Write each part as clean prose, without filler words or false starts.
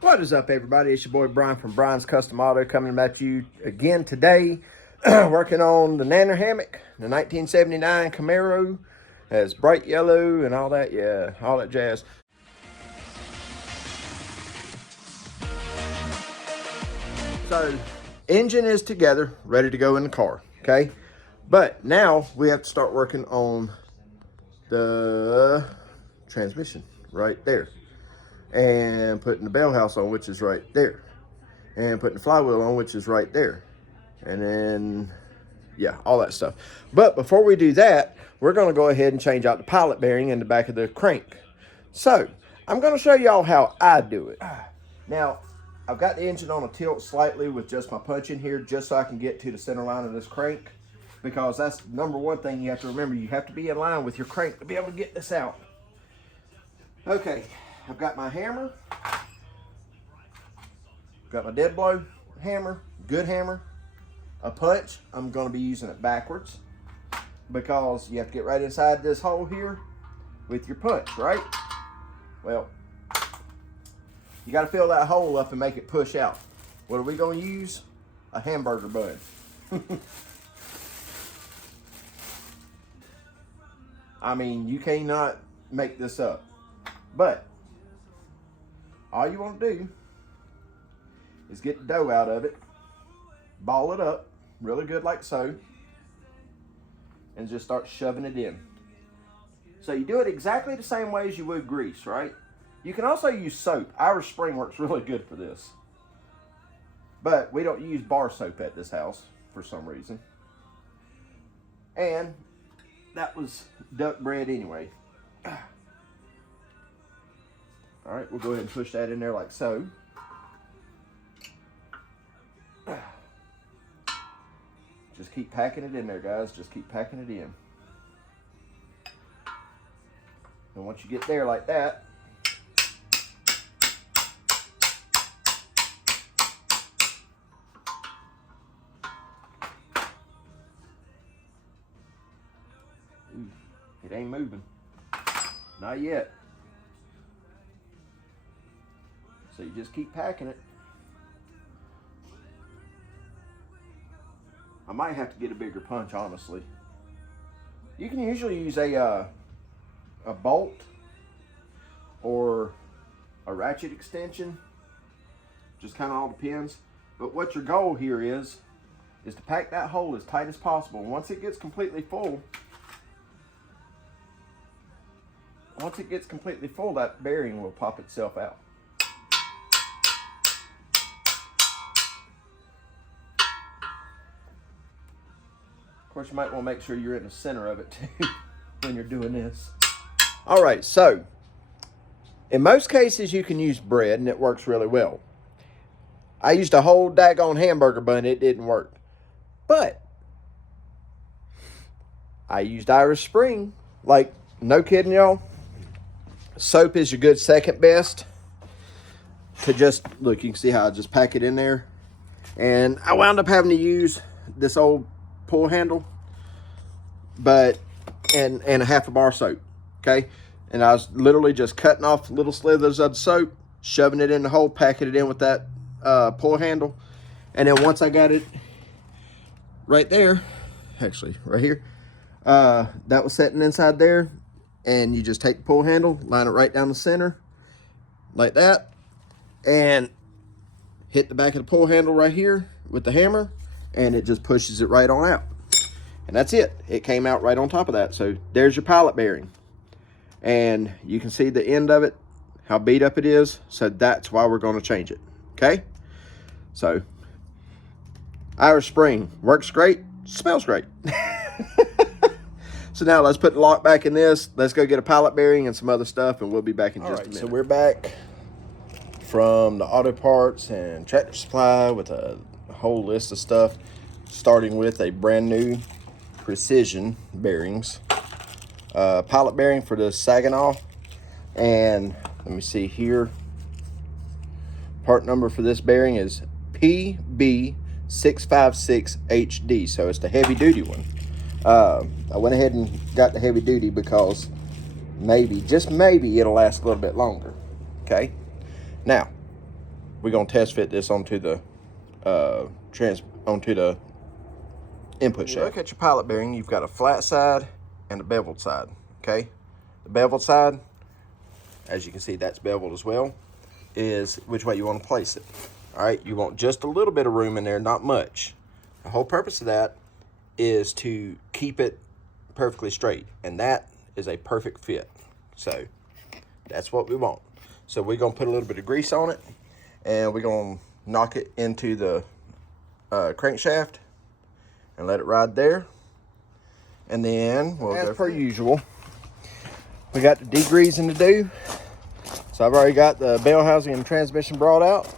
What is up, everybody? It's your boy Brian from Brian's Custom Auto coming at you again today. Working on the Nanner hammock, the 1979 Camaro. Has bright yellow and all that, yeah, all that jazz. So, engine is together, ready to go in the car, okay? But now we have to start working on the transmission right there. And putting the bell house on, which is right there. And putting the flywheel on, which is right there. And then, yeah, all that stuff. But before we do that, we're going to go ahead and change out the pilot bearing in the back of the crank. So, I'm going to show y'all how I do it. Now, I've got the engine on a tilt slightly with just my punch in here, just so I can get to the center line of this crank. Because that's number one thing you have to remember. You have to be in line with your crank to be able to get this out. Okay, I've got my hammer. Got my dead blow hammer, good hammer. A punch, I'm going to be using it backwards because you have to get right inside this hole here with your punch, right? Well, you got to fill that hole up and make it push out. What are we going to use? A hamburger bun. I mean, you cannot make this up. But all you want to do is get the dough out of it, ball it up really good like so, and just start shoving it in. So you do it exactly the same way as you would grease, right? You can also use soap. Irish Spring works really good for this. But we don't use bar soap at this house for some reason. And that was duck bread anyway. All right, we'll go ahead and push that in there like so. Just keep packing it in there, guys. Just keep packing it in. And once you get there like that, it ain't moving. Not yet. So you just keep packing it. I might have to get a bigger punch, honestly. You can usually use a bolt or a ratchet extension. Just kind of all depends. But what your goal here is to pack that hole as tight as possible. Once it gets completely full, that bearing will pop itself out. Of course, you might want to make sure you're in the center of it too when you're doing this. All right, so in most cases you can use bread and it works really well. I used a whole daggone hamburger bun, it didn't work. But I used Irish Spring. Like, no kidding y'all. Soap is your good second best. To just, look, you can see how I just pack it in there. And I wound up having to use this old pull handle, but and a half a bar soap, okay? And I was literally just cutting off little slithers of the soap, shoving it in the hole, packing it in with that pull handle. And then once I got it right there, actually right here, that was sitting inside there, and you just take the pull handle, line it right down the center like that, and hit the back of the pull handle right here with the hammer, and it just pushes it right on out. And that's it. It came out right on top of that. So there's your pilot bearing. And you can see the end of it, how beat up it is. So that's why we're going to change it. Okay? So, Irish Spring works great, smells great. So now let's put the lock back in this. Let's go get a pilot bearing and some other stuff, and we'll be back in just a minute. So we're back from the auto parts and Tractor Supply with a whole list of stuff, starting with a brand new Precision bearings, pilot bearing for the Saginaw, and let me see here, part number for this bearing is PB656HD, so it's the heavy duty one. I went ahead and got the heavy duty because maybe, just maybe, it'll last a little bit longer. Okay, now we're gonna test fit this onto the onto the input shaft. Look at your pilot bearing. You've got a flat side and a beveled side. Okay, the beveled side, as you can see, that's beveled as well. Is which way you want to place it. All right, you want just a little bit of room in there, not much. The whole purpose of that is to keep it perfectly straight, and that is a perfect fit. So that's what we want. So we're gonna put a little bit of grease on it, and we're gonna knock it into the crankshaft and let it ride there. And then we'll as per usual, we got the degreasing to do. So I've already got the bell housing and transmission brought out,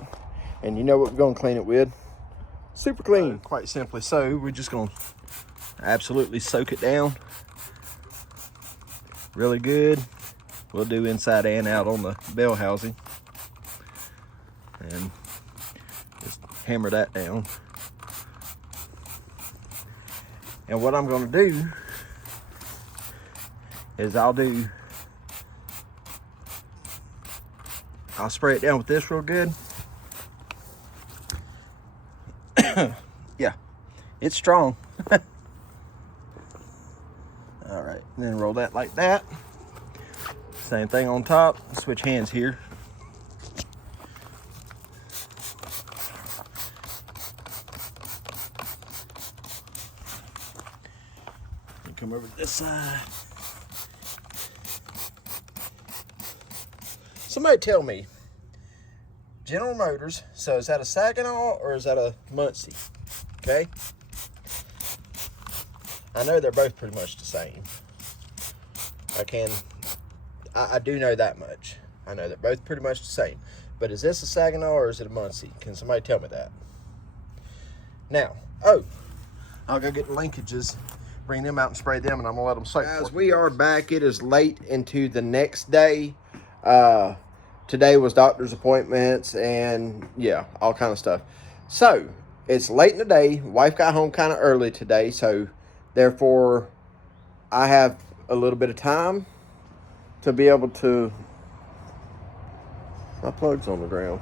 and you know what we're gonna clean it with. Super clean. Quite simply so, we're just gonna absolutely soak it down really good. We'll do inside and out on the bell housing and just hammer that down. And what I'm gonna do is I'll spray it down with this real good. Yeah, it's strong. All right, and then roll that like that. Same thing on top. Switch hands here. And come over to this side. Somebody tell me, General Motors, so is that a Saginaw or is that a Muncie? Okay. I know they're both pretty much the same. I do know that much. I know they're both pretty much the same. But is this a Saginaw or is it a Muncie? Can somebody tell me that? Now, I'll go get the linkages, bring them out and spray them, and I'm gonna let them soak. Guys, we are back. It is late into the next day. Today was doctor's appointments and yeah, all kind of stuff. So it's late in the day. Wife got home kind of early today, so therefore I have a little bit of time to be able to. My plug's on the ground.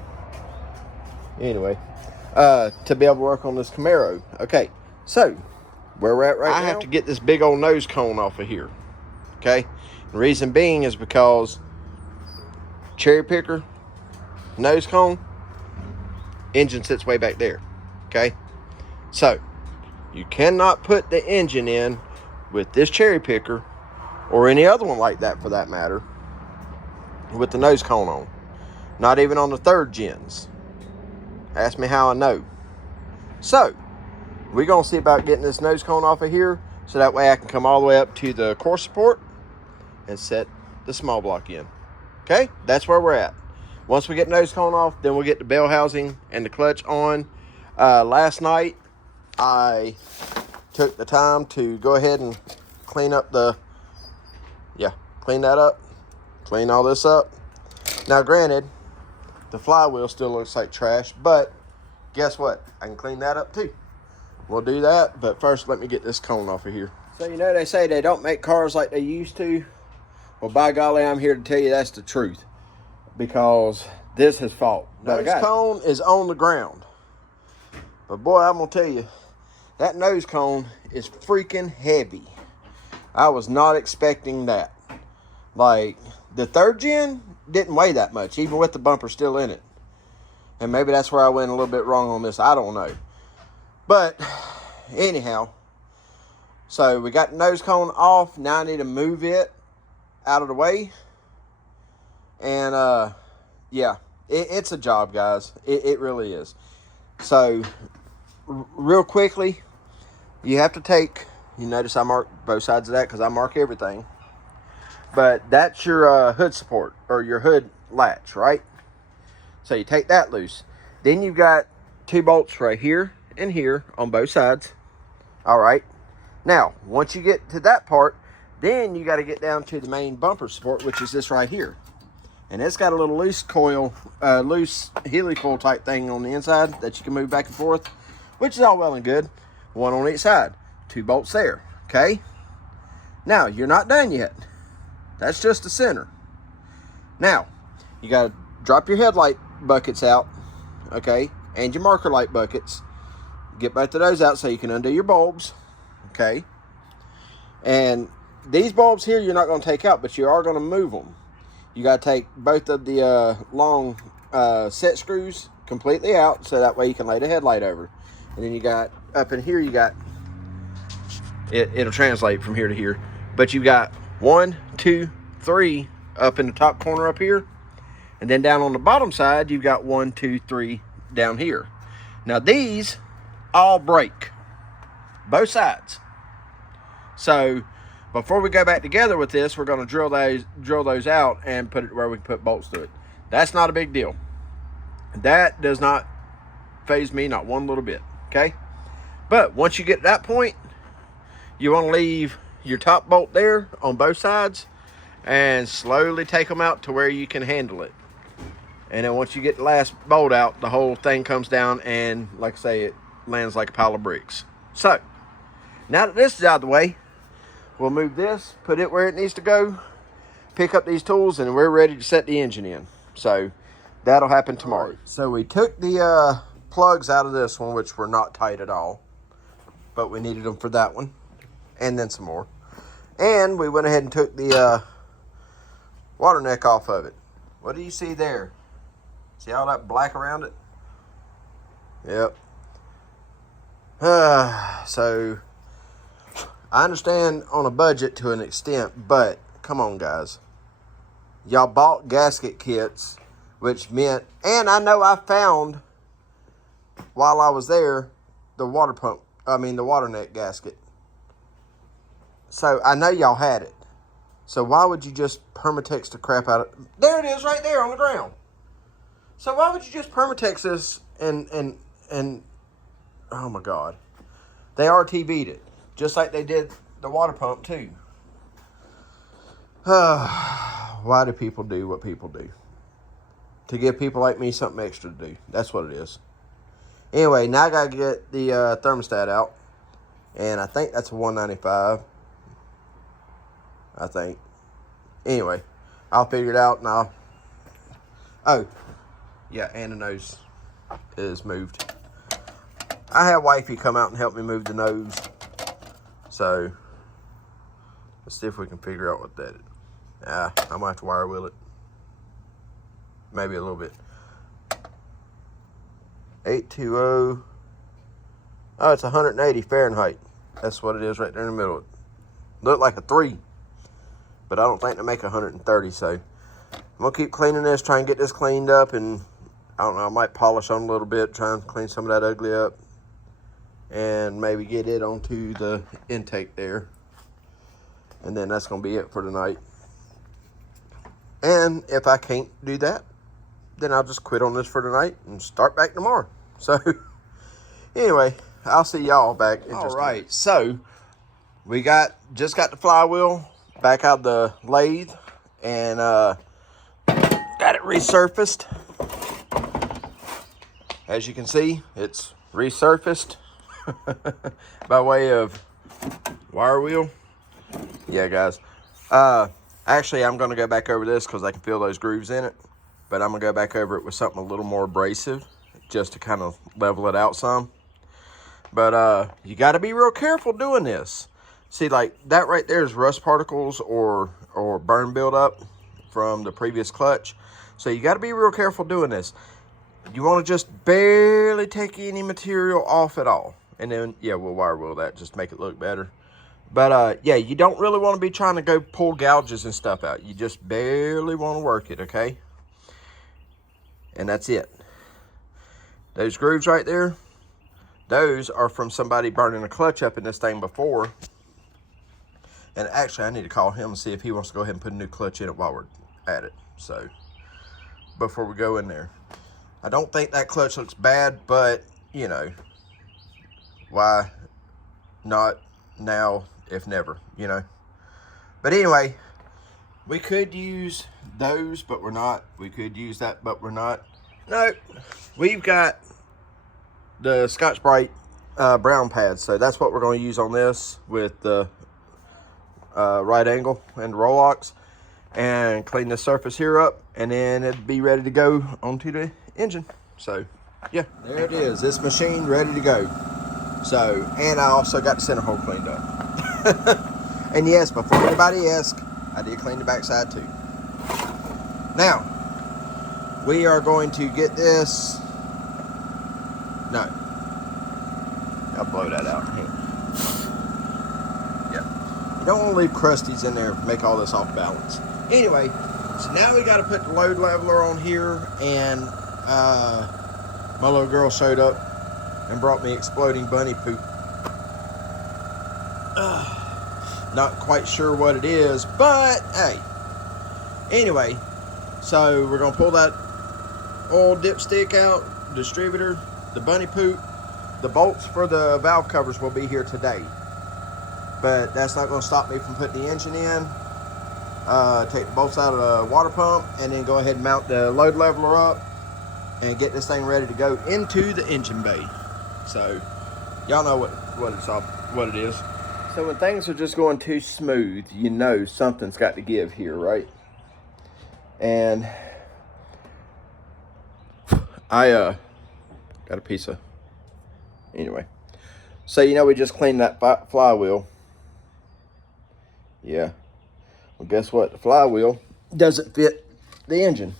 Anyway, to be able to work on this Camaro. Okay, so where we're at right now, I have to get this big old nose cone off of here. Okay, the reason being is because cherry picker, nose cone, engine sits way back there. Okay, so you cannot put the engine in with this cherry picker or any other one like that for that matter with the nose cone on. Not even on the third gens. Ask me how I know. So we're gonna see about getting this nose cone off of here so that way I can come all the way up to the core support and set the small block in. Okay, that's where we're at. Once we get the nose cone off, then we'll get the bell housing and the clutch on. Last night I took the time to go ahead and clean up clean that up, clean all this up. Now granted, the flywheel still looks like trash, but guess what? I can clean that up too. We'll do that, but first let me get this cone off of here. So you know they say they don't make cars like they used to. Well, by golly, I'm here to tell you that's the truth, because this is fault. Nose cone is on the ground, but boy, I'm gonna tell you, that nose cone is freaking heavy. I was not expecting that. Like, the third gen didn't weigh that much, even with the bumper still in it. And maybe that's where I went a little bit wrong on this. I don't know. But anyhow, so we got the nose cone off. Now I need to move it out of the way. And yeah, it's a job, guys. It really is. So real quickly, you have to take, you notice I mark both sides of that because I mark everything. But that's your hood support or your hood latch, right? So you take that loose. Then you've got 2 bolts right here and here on both sides. All right. Now, once you get to that part, then you got to get down to the main bumper support, which is this right here. And it's got a little loose coil, loose helicoil type thing on the inside that you can move back and forth, which is all well and good. 1 on each side, 2 bolts there, okay? Now, you're not done yet. That's just the center. Now, you got to drop your headlight buckets out, okay, and your marker light buckets. Get both of those out so you can undo your bulbs, okay? And these bulbs here you're not going to take out, but you are going to move them. You got to take both of the long set screws completely out, so that way you can lay the headlight over. And then you got, up in here, you got, it'll translate from here to here, but you got 1, 2, 3 up in the top corner up here. And then down on the bottom side, you've got 1, 2, 3 down here. Now these all break, both sides. So before we go back together with this, we're going to drill those out and put it where we can put bolts to it. That's not a big deal. That does not faze me, not one little bit, okay? But once you get to that point, you want to leave your top bolt there on both sides and slowly take them out to where you can handle it. And then once you get the last bolt out, the whole thing comes down and, like I say, it lands like a pile of bricks. So, now that this is out of the way, we'll move this, put it where it needs to go, pick up these tools, and we're ready to set the engine in. So, that'll happen tomorrow. Right. So, we took the plugs out of this one, which were not tight at all. But we needed them for that one. And then some more. And we went ahead and took the water neck off of it. What do you see there? See all that black around it? Yep. So, I understand on a budget to an extent, but come on, guys. Y'all bought gasket kits, which meant, and I know I found, while I was there, the water neck gasket. So, I know y'all had it. So, why would you just Permatex the crap out of it? There it is right there on the ground. So why would you just Permatex this and oh my God. They RTV'd it. Just like they did the water pump too. Why do people do what people do? To give people like me something extra to do. That's what it is. Anyway, now I gotta get the thermostat out. And I think that's a 195. I think. Anyway, I'll figure it out and I'll... Oh. Yeah, and the nose is moved. I had wifey come out and help me move the nose. So, let's see if we can figure out what that is. I might have to wire wheel it. Maybe a little bit. 820. Oh, it's 180 Fahrenheit. That's what it is right there in the middle. Looked like a 3. But I don't think they make 130, so I'm going to keep cleaning this, try and get this cleaned up, and I don't know, I might polish on a little bit, try and clean some of that ugly up, and maybe get it onto the intake there. And then that's going to be it for tonight. And if I can't do that, then I'll just quit on this for tonight and start back tomorrow. So, anyway, I'll see y'all back in just a minute. All right, so we just got the flywheel back out the lathe and got it resurfaced. As you can see, it's resurfaced by way of wire wheel. Yeah, guys. Actually, I'm going to go back over this because I can feel those grooves in it. But I'm going to go back over it with something a little more abrasive just to kind of level it out some. But you got to be real careful doing this. See, like that right there is rust particles or burn buildup from the previous clutch. So you got to be real careful doing this. You want to just barely take any material off at all. And then, yeah, we'll wire wheel that just to make it look better. But, yeah, you don't really want to be trying to go pull gouges and stuff out. You just barely want to work it, okay? And that's it. Those grooves right there, those are from somebody burning a clutch up in this thing before. And actually, I need to call him and see if he wants to go ahead and put a new clutch in it while we're at it. So, before we go in there. I don't think that clutch looks bad, but, you know, why not now if never, you know? But anyway, we could use those, but we're not. We could use that, but we're not. No, we've got the Scotch-Brite brown pads, so that's what we're going to use on this with the right angle and the Rolox, and clean the surface here up, and then it'd be ready to go onto the engine. So Yeah, there it is. This machine ready to go. So, and I also got the center hole cleaned up. And yes, before anybody asks, I did clean the backside too. Now, we are going to get this. No, I'll blow that out. Yeah, you don't want to leave crusties in there, make all this off balance. Anyway, so now we got to put the load leveler on here, and my little girl showed up and brought me exploding bunny poop. Not quite sure what it is, but hey. Anyway, so we're gonna pull that oil dipstick out, distributor, the bunny poop. The bolts for the valve covers will be here today, but that's not gonna stop me from putting the engine in. Take the bolts out of the water pump, and then go ahead and mount the load leveler up and get this thing ready to go into the engine bay. So y'all know what it is. So when things are just going too smooth, you know something's got to give here, right? And I got a piece of, anyway. So you know we just cleaned that flywheel. Yeah. Well, guess what? The flywheel doesn't fit the engine.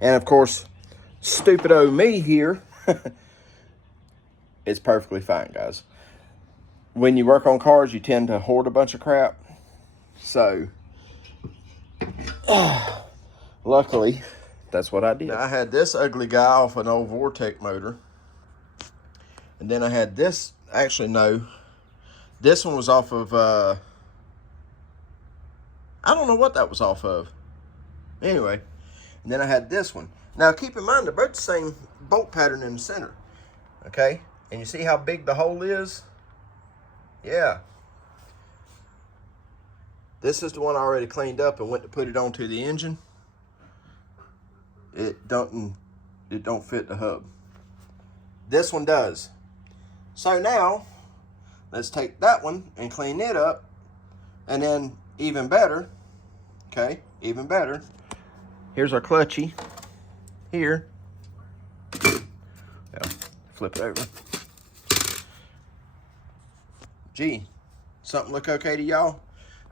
And of course, stupid old me here, it's perfectly fine, guys. When you work on cars, you tend to hoard a bunch of crap. So, luckily, that's what I did. Now, I had this ugly guy off an old Vortec motor. And then I had this, actually no, this one was off of, I don't know what that was off of. Anyway, and then I had this one. Now, keep in mind, they're both the same bolt pattern in the center. Okay? And you see how big the hole is? Yeah. This is the one I already cleaned up and went to put it onto the engine. It don't fit the hub. This one does. So now, let's take that one and clean it up. And then, even better, okay, even better, here's our clutchy here. Yeah, flip it over. Gee, something look okay to y'all?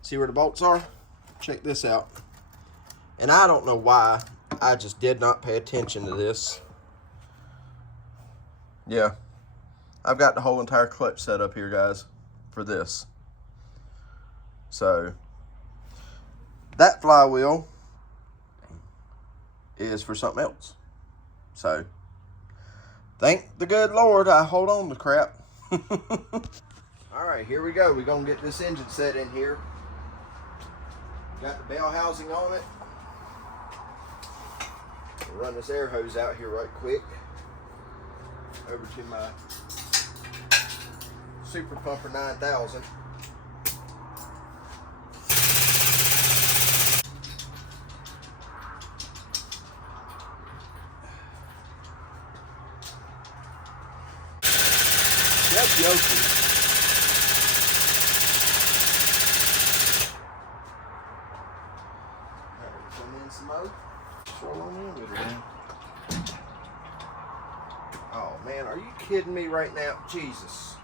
See where the bolts are? Check this out. And I don't know why I just did not pay attention to this. Yeah, I've got the whole entire clutch set up here, guys, for this. So, that flywheel is for something else. So, thank the good Lord I hold on to crap. All right, here we go. We're going to get this engine set in here. Got the bell housing on it. We'll run this air hose out here right quick. Over to my Super Pumper 9000. That's Yoshi. Some more. Roll on in with it, man. Oh man, are you kidding me right now? Jesus.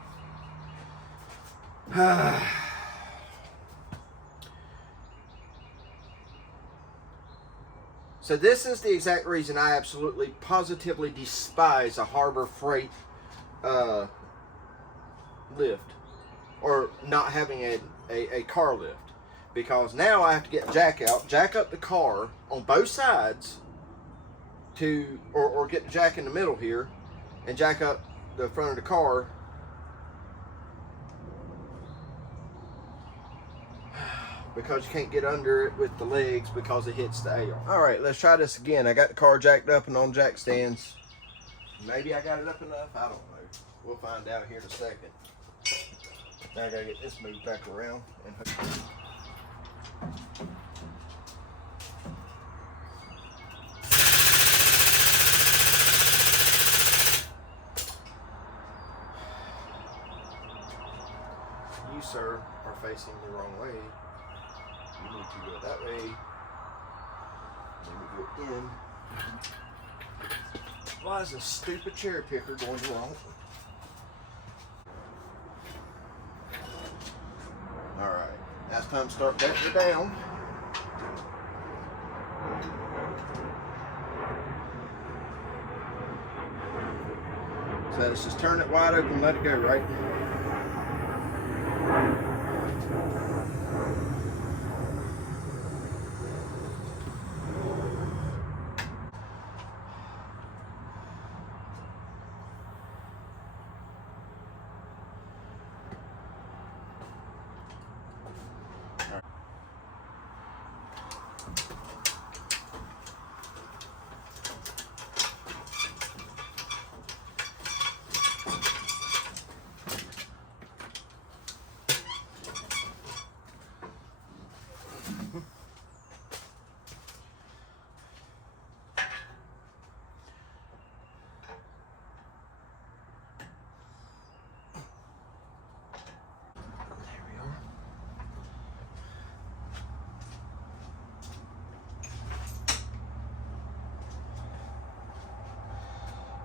So this is the exact reason I absolutely positively despise a Harbor Freight lift, or not having a car lift. Because now I have to get the jack out, jack up the car on both sides to, or get the jack in the middle here and jack up the front of the car. Because you can't get under it with the legs because it hits the air. All right, let's try this again. I got the car jacked up and on jack stands. Maybe I got it up enough, I don't know. We'll find out here in a second. Now I gotta get this moved back around and hook it. You, sir, are facing the wrong way. You need to go that way. Let me go in. Why is this stupid cherry picker going wrong? Alright, now it's time to start betting it down. So let's just turn it wide open and let it go, right?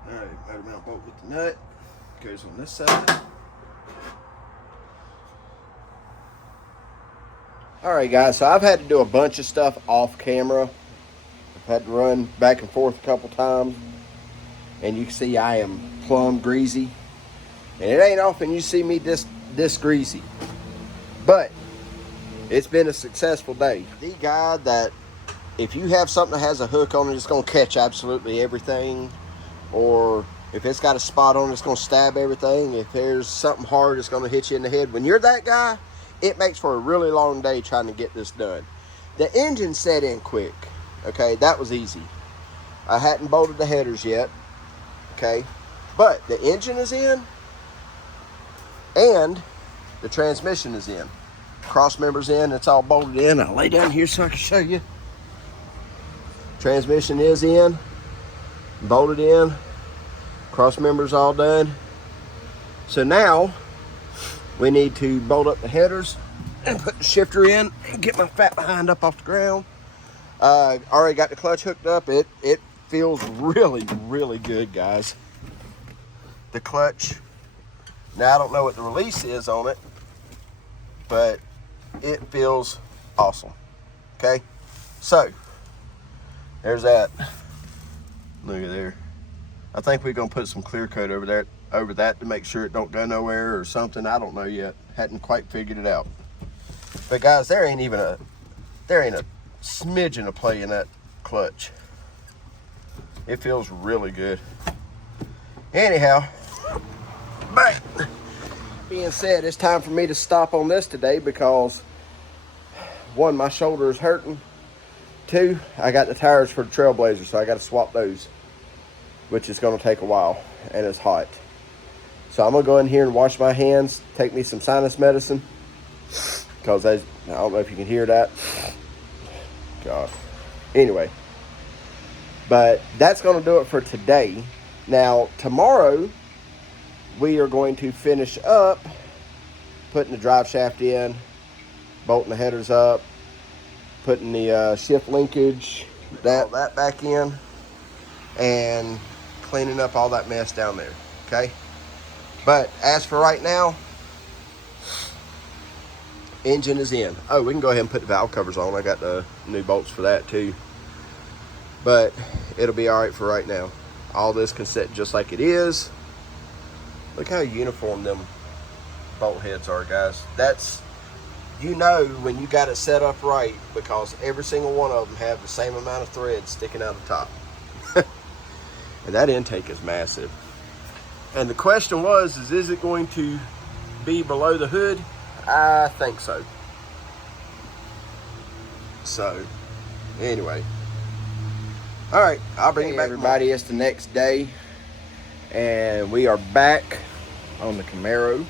Alright, motor mount bolt with the nut. Goes on this side. Alright guys, so I've had to do a bunch of stuff off camera. I've had to run back and forth a couple times. And you can see I am plumb greasy. And it ain't often you see me this greasy. But it's been a successful day. The guy that if you have something that has a hook on it, it's going to catch absolutely everything. Or if it's got a spot on it, it's going to stab everything. If there's something hard, it's going to hit you in the head. When you're that guy, it makes for a really long day trying to get this done. The engine set in quick. Okay, that was easy. I hadn't bolted the headers yet. Okay, but the engine is in and the transmission is in. Cross members in, it's all bolted in. I'll lay down here so I can show you. Transmission is in, bolted in, cross members all done. So now we need to bolt up the headers and put the shifter in and get my fat behind up off the ground. Already got the clutch hooked up. It feels really, really good, guys. The clutch, now I don't know what the release is on it, but it feels awesome. Okay, so there's that. Look at there. I think we're gonna put some clear coat over that to make sure it don't go nowhere or something. I don't know yet. Hadn't quite figured it out. But guys, there ain't a smidgen of play in that clutch. It feels really good. Anyhow, but being said, it's time for me to stop on this today because one, my shoulder is hurting. Two, I got the tires for the Trailblazer, so I got to swap those, which is going to take a while, and it's hot. So I'm going to go in here and wash my hands, take me some sinus medicine, because I don't know if you can hear that. God. Anyway, but that's going to do it for today. Now, tomorrow, we are going to finish up putting the drive shaft in, bolting the headers up, putting the shift linkage, all that back in, and cleaning up all that mess down there, okay? But as for right now, engine is in. Oh, we can go ahead and put the valve covers on. I got the new bolts for that too. But it'll be all right for right now. All this can sit just like it is. Look how uniform them bolt heads are, guys. That's, you know when you got it set up right, because every single one of them have the same amount of thread sticking out the top. And that intake is massive. And the question was, is it going to be below the hood? I think so. So, anyway. All right, I'll bring it back. Everybody, it's the next day, and we are back on the Camaro.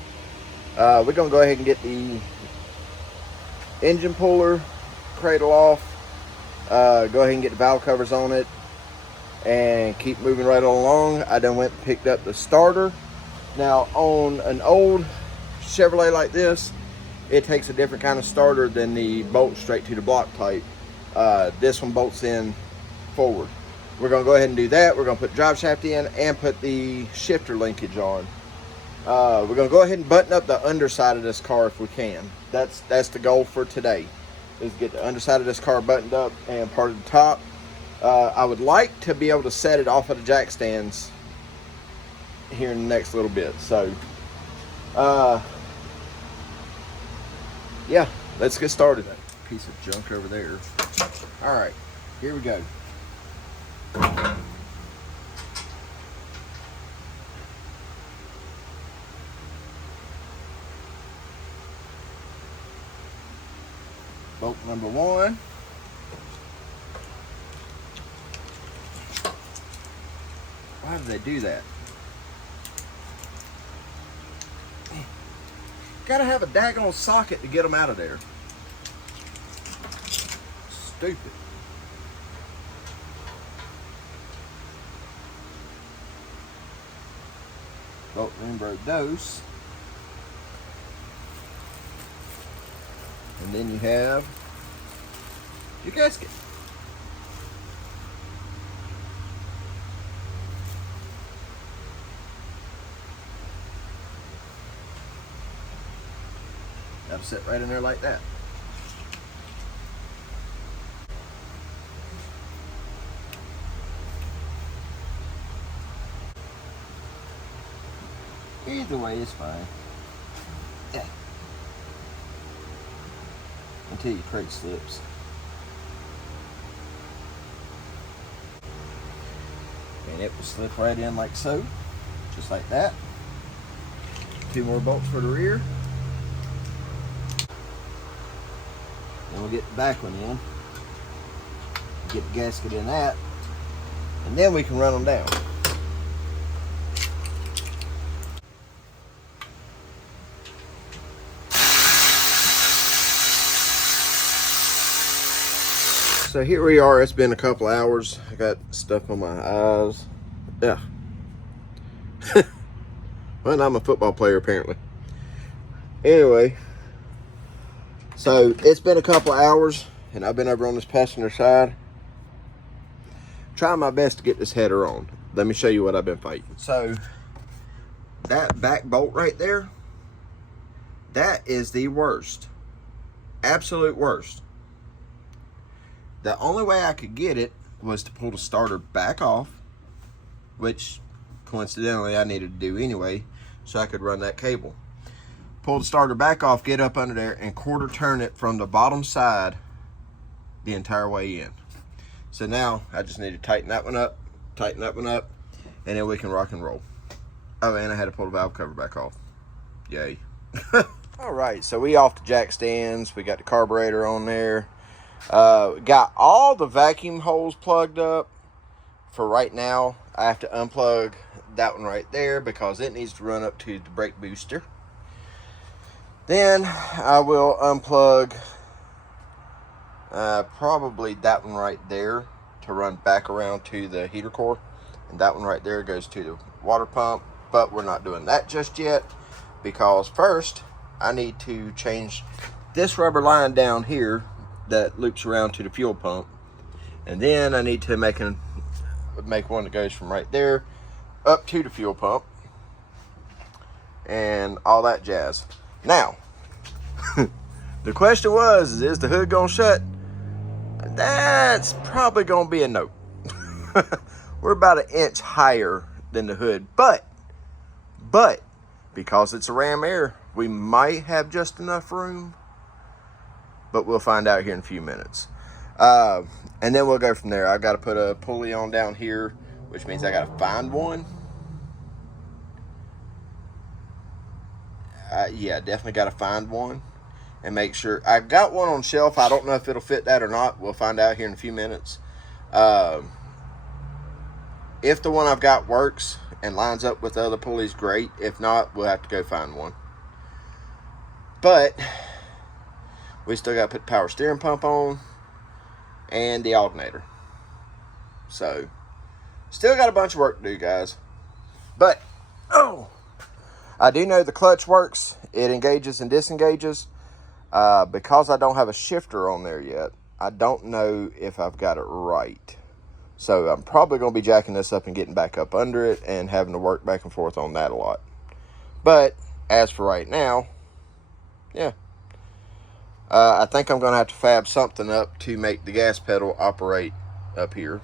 We're gonna go ahead and get the engine puller cradle off. Go ahead and get the valve covers on it, and keep moving right along. I done went and picked up the starter. Now, on an old Chevrolet like this, it takes a different kind of starter than the bolt straight to the block type. This one bolts in forward. we're going to go ahead and do that. We're going to put drive shaft in and put the shifter linkage on. We're going to go ahead and button up the underside of this car if we can. That's the goal for today, is get the underside of this car buttoned up and part of the top. I would like to be able to set it off of the jack stands here in the next little bit. So, yeah, let's get started. That piece of junk over there. All right, here we go. Bolt number 1. Why did they do that? Gotta have a daggone socket to get them out of there. Stupid. Bolt number 2. And then you have your gasket. That'll sit right in there like that. Either way is fine. Yeah. Until your crate slips. And it will slip right in like so. Just like that. 2 more bolts for the rear. Then we'll get the back one in. Get the gasket in that. And then we can run them down. So here we are. It's been a couple hours. I got stuff on my eyes. Yeah. Well, I'm a football player apparently. Anyway, so it's been a couple hours and I've been over on this passenger side trying my best to get this header on. Let me show you what I've been fighting. So that back bolt right there, that is the worst. Absolute worst. The only way I could get it was to pull the starter back off, which coincidentally I needed to do anyway, so I could run that cable. Pull the starter back off, get up under there, and quarter turn it from the bottom side the entire way in. So now I just need to tighten that one up, tighten that one up, and then we can rock and roll. Oh, and I had to pull the valve cover back off. Yay. All right, so we off the jack stands. We got the carburetor on there. Got all the vacuum holes plugged up. For right now, I have to unplug that one right there because it needs to run up to the brake booster. Then I will unplug probably that one right there to run back around to the heater core. And that one right there goes to the water pump. But we're not doing that just yet because first I need to change this rubber line down here that loops around to the fuel pump, and then I need to make one that goes from right there up to the fuel pump and all that jazz. Now the question was, is the hood gonna shut? That's probably gonna be a no. We're about 1 inch higher than the hood, but because it's a Ram Air, we might have just enough room. But we'll find out here in a few minutes. And then we'll go from there. I've got to put a pulley on down here, which means I got to find one. Yeah, definitely got to find one and make sure. I've got one on shelf. I don't know if it'll fit that or not. We'll find out here in a few minutes. If the one I've got works and lines up with the other pulleys, great. If not, we'll have to go find one. But we still got to put the power steering pump on and the alternator. So, still got a bunch of work to do, guys. But, I do know the clutch works. It engages and disengages. Because I don't have a shifter on there yet, I don't know if I've got it right. So I'm probably going to be jacking this up and getting back up under it and having to work back and forth on that a lot. But as for right now, yeah. I think I'm going to have to fab something up to make the gas pedal operate up here.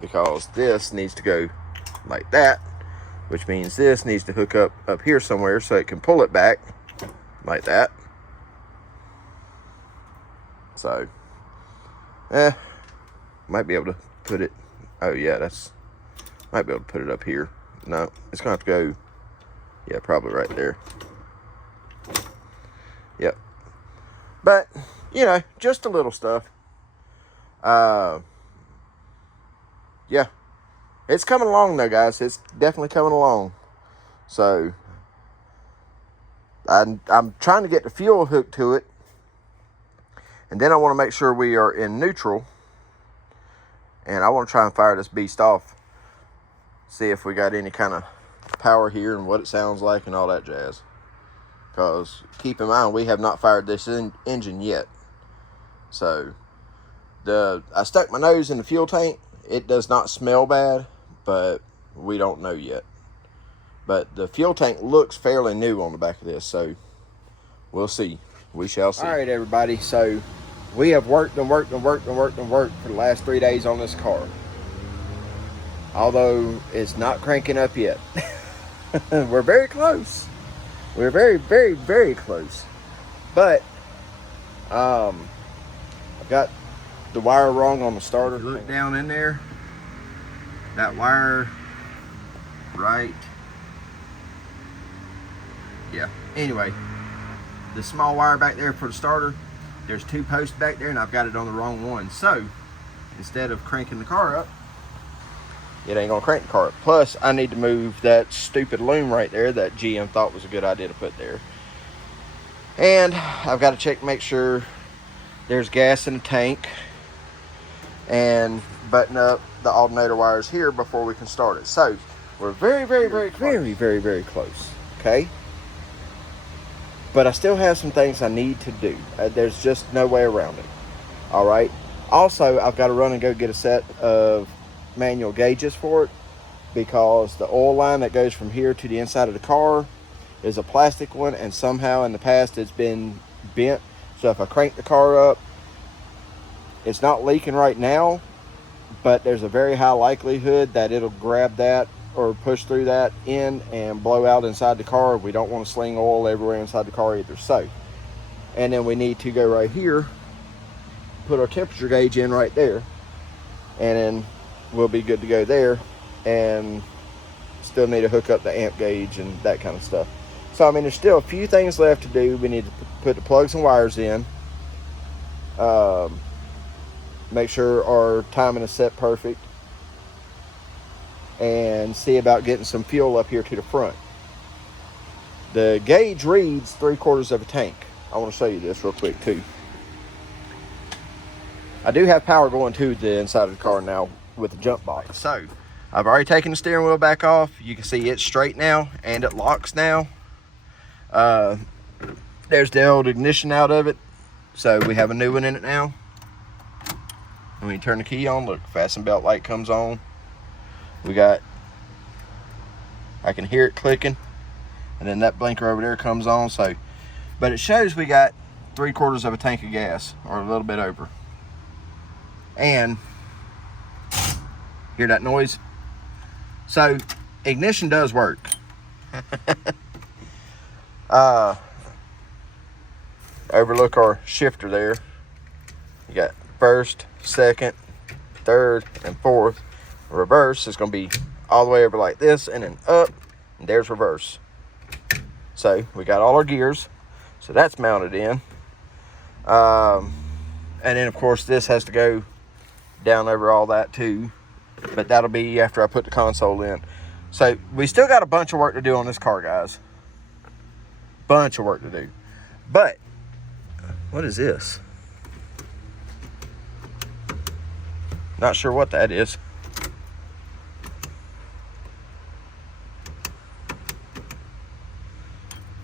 Because this needs to go like that, which means this needs to hook up here somewhere so it can pull it back like that. So, might be able to put it, oh yeah, might be able to put it up here. No, it's going to have to go, yeah, probably right there. Yep. But, you know, just a little stuff. Yeah. It's coming along though, guys. It's definitely coming along. So, I'm trying to get the fuel hooked to it. And then I want to make sure we are in neutral. And I want to try and fire this beast off. See if we got any kind of power here and what it sounds like and all that jazz. Because keep in mind, we have not fired this engine yet. So, I stuck my nose in the fuel tank. It does not smell bad, but we don't know yet. But the fuel tank looks fairly new on the back of this, so we'll see. We shall see. All right, everybody. So we have worked and worked and worked and worked and worked for the last 3 days on this car. Although it's not cranking up yet. We're very close. We're very, very, very close. But I've got the wire wrong on the starter. If you look down in there, that wire right. Yeah. Anyway, the small wire back there for the starter, there's 2 posts back there and I've got it on the wrong one. So instead of cranking the car up, it ain't gonna crank the car up. Plus, I need to move that stupid loom right there that GM thought was a good idea to put there. And I've got to check to make sure there's gas in the tank and button up the alternator wires here before we can start it. So we're very, very, very close. Very, very, very close. Okay. But I still have some things I need to do. There's just no way around it. All right. Also, I've got to run and go get a set of manual gauges for it, because the oil line that goes from here to the inside of the car is a plastic one, and somehow in the past it's been bent. So if I crank the car up, it's not leaking right now, but there's a very high likelihood that it'll grab that or push through that in and blow out inside the car. We don't want to sling oil everywhere inside the car either. So, and then we need to go right here, put our temperature gauge in right there, and then we'll be good to go there. And still need to hook up the amp gauge and that kind of stuff. So I mean, there's still a few things left to do. We need to put the plugs and wires in, make sure our timing is set perfect, and see about getting some fuel up here to the front. The gauge reads 3/4 of a tank. I want to show you this real quick too. I do have power going to the inside of the car now with the jump box. So I've already taken the steering wheel back off. You can see it's straight now and it locks now. There's the old ignition out of it. So we have a new one in it now. And when you turn the key on, look, fasten belt light comes on. I can hear it clicking. And then that blinker over there comes on. So, but it shows we got 3/4 of a tank of gas, or a little bit over. And hear that noise? So ignition does work. Overlook our shifter there. You got first, second, third, and fourth. Reverse is going to be all the way over like this, and then up, and there's reverse. So we got all our gears, so that's mounted in. And then of course this has to go down over all that too, but that'll be after I put the console in. So we still got a bunch of work to do on this car, guys. Bunch of work to do. But what is this? Not sure what that is.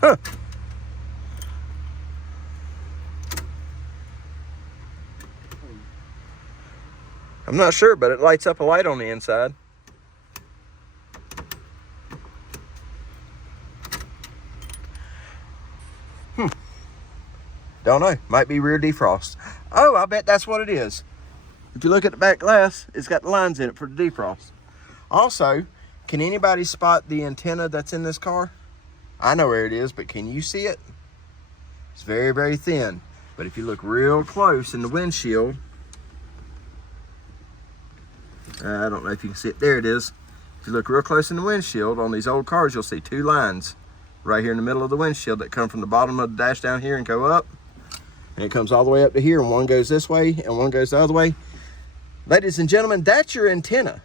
Huh. I'm not sure, but it lights up a light on the inside. Don't know. Might be rear defrost. Oh, I bet that's what it is. If you look at the back glass, it's got the lines in it for the defrost. Also, can anybody spot the antenna that's in this car? I know where it is, but can you see it? It's very, very thin. But if you look real close in the windshield, I don't know if you can see it. There it is. If you look real close in the windshield, on these old cars, you'll see two lines right here in the middle of the windshield that come from the bottom of the dash down here and go up. And it comes all the way up to here, and one goes this way and one goes the other way. Ladies and gentlemen, that's your antenna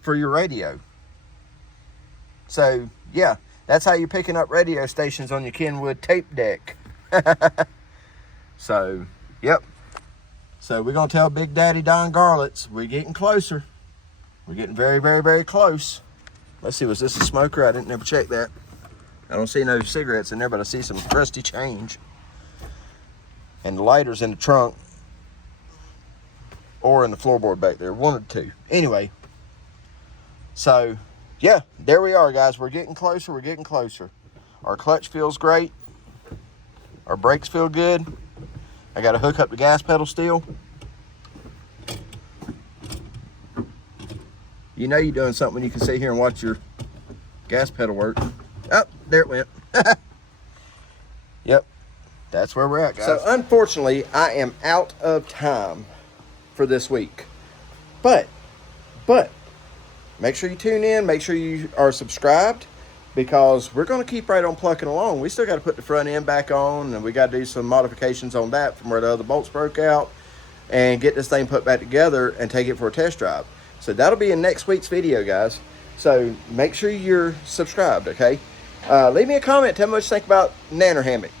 for your radio. So, yeah, that's how you're picking up radio stations on your Kenwood tape deck. So, yep. So we're going to tell Big Daddy Don Garlits we're getting closer. We're getting very, very, very close. Let's see, was this a smoker? I didn't never check that. I don't see no cigarettes in there, but I see some crusty change. And the lighter's in the trunk. Or in the floorboard back there. One of the two. Anyway. So, yeah, there we are, guys. We're getting closer. We're getting closer. Our clutch feels great. Our brakes feel good. I got to hook up the gas pedal still. You know you're doing something when you can sit here and watch your gas pedal work. Oh, there it went. Yep. That's where we're at, guys. So, unfortunately, I am out of time for this week. But, make sure you tune in. Make sure you are subscribed, because we're going to keep right on plucking along. We still got to put the front end back on, and we got to do some modifications on that from where the other bolts broke out, and get this thing put back together and take it for a test drive. So that'll be in next week's video, guys. So make sure you're subscribed, okay? Leave me a comment. Tell me what you think about Nanner Hammock.